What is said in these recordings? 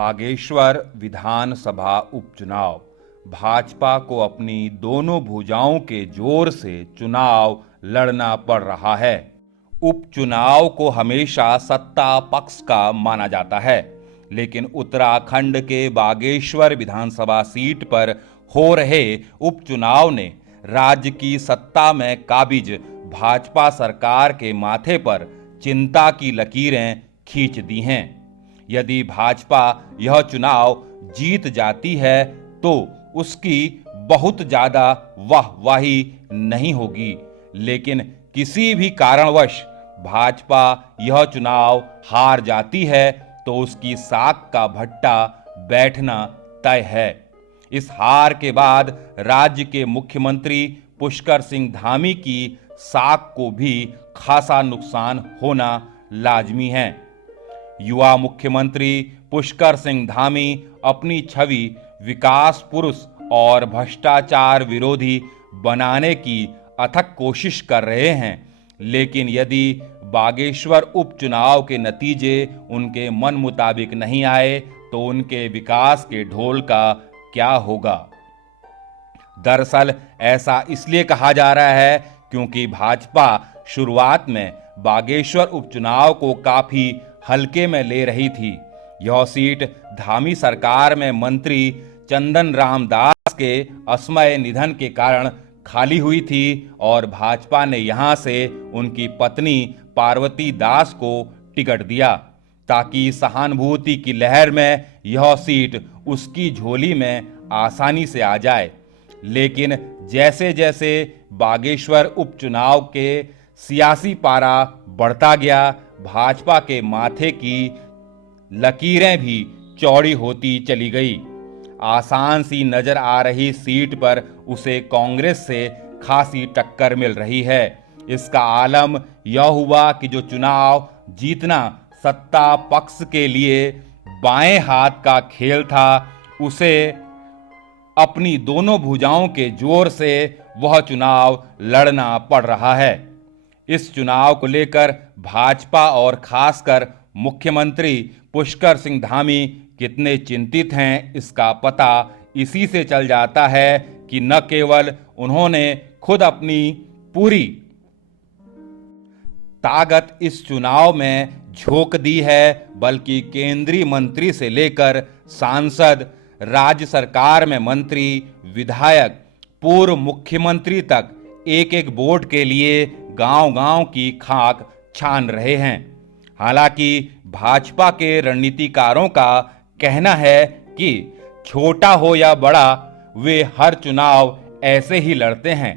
बागेश्वर विधानसभा उपचुनाव। भाजपा को अपनी दोनों भुजाओं के जोर से चुनाव लड़ना पड़ रहा है। उपचुनाव को हमेशा सत्ता पक्ष का माना जाता है, लेकिन उत्तराखंड के बागेश्वर विधानसभा सीट पर हो रहे उपचुनाव ने राज्य की सत्ता में काबिज भाजपा सरकार के माथे पर चिंता की लकीरें खींच दी हैं। यदि भाजपा यह चुनाव जीत जाती है तो उसकी बहुत ज्यादा वाहवाही नहीं होगी, लेकिन किसी भी कारणवश भाजपा यह चुनाव हार जाती है तो उसकी साख का भट्टा बैठना तय है। इस हार के बाद राज्य के मुख्यमंत्री पुष्कर सिंह धामी की साख को भी खासा नुकसान होना लाजमी है। युवा मुख्यमंत्री पुष्कर सिंह धामी अपनी छवि विकास पुरुष और भ्रष्टाचार विरोधी बनाने की अथक कोशिश कर रहे हैं, लेकिन यदि बागेश्वर उपचुनाव के नतीजे उनके मन मुताबिक नहीं आए तो उनके विकास के ढोल का क्या होगा। दरअसल ऐसा इसलिए कहा जा रहा है क्योंकि भाजपा शुरुआत में बागेश्वर उपचुनाव को काफी हल्के में ले रही थी। यह सीट धामी सरकार में मंत्री चंदन राम दास के असमय निधन के कारण खाली हुई थी और भाजपा ने यहां से उनकी पत्नी पार्वती दास को टिकट दिया ताकि सहानुभूति की लहर में यह सीट उसकी झोली में आसानी से आ जाए। लेकिन जैसे जैसे बागेश्वर उपचुनाव के सियासी पारा बढ़ता गया, भाजपा के माथे की लकीरें भी चौड़ी होती चली गई। आसान सी नजर आ रही सीट पर उसे कांग्रेस से खासी टक्कर मिल रही है। इसका आलम यह हुआ कि जो चुनाव जीतना सत्ता पक्ष के लिए बाएं हाथ का खेल था, उसे अपनी दोनों भुजाओं के जोर से वह चुनाव लड़ना पड़ रहा है। इस चुनाव को लेकर भाजपा और खासकर मुख्यमंत्री पुष्कर सिंह धामी कितने चिंतित हैं, इसका पता इसी से चल जाता है कि न केवल उन्होंने खुद अपनी पूरी ताकत इस चुनाव में झोंक दी है, बल्कि केंद्रीय मंत्री से लेकर सांसद, राज्य सरकार में मंत्री, विधायक, पूर्व मुख्यमंत्री तक एक एक वोट के लिए गांव-गांव की खाक छान रहे हैं। हालांकि भाजपा के रणनीतिकारों का कहना है कि छोटा हो या बड़ा, वे हर चुनाव ऐसे ही लड़ते हैं,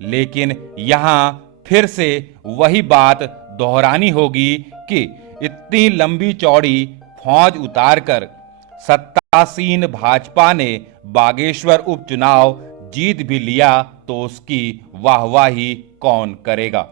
लेकिन यहां फिर से वही बात दोहरानी होगी कि इतनी लंबी चौड़ी फौज उतारकर सत्तासीन भाजपा ने बागेश्वर उपचुनाव जीत भी लिया तो उसकी वाहवाही कौन करेगा।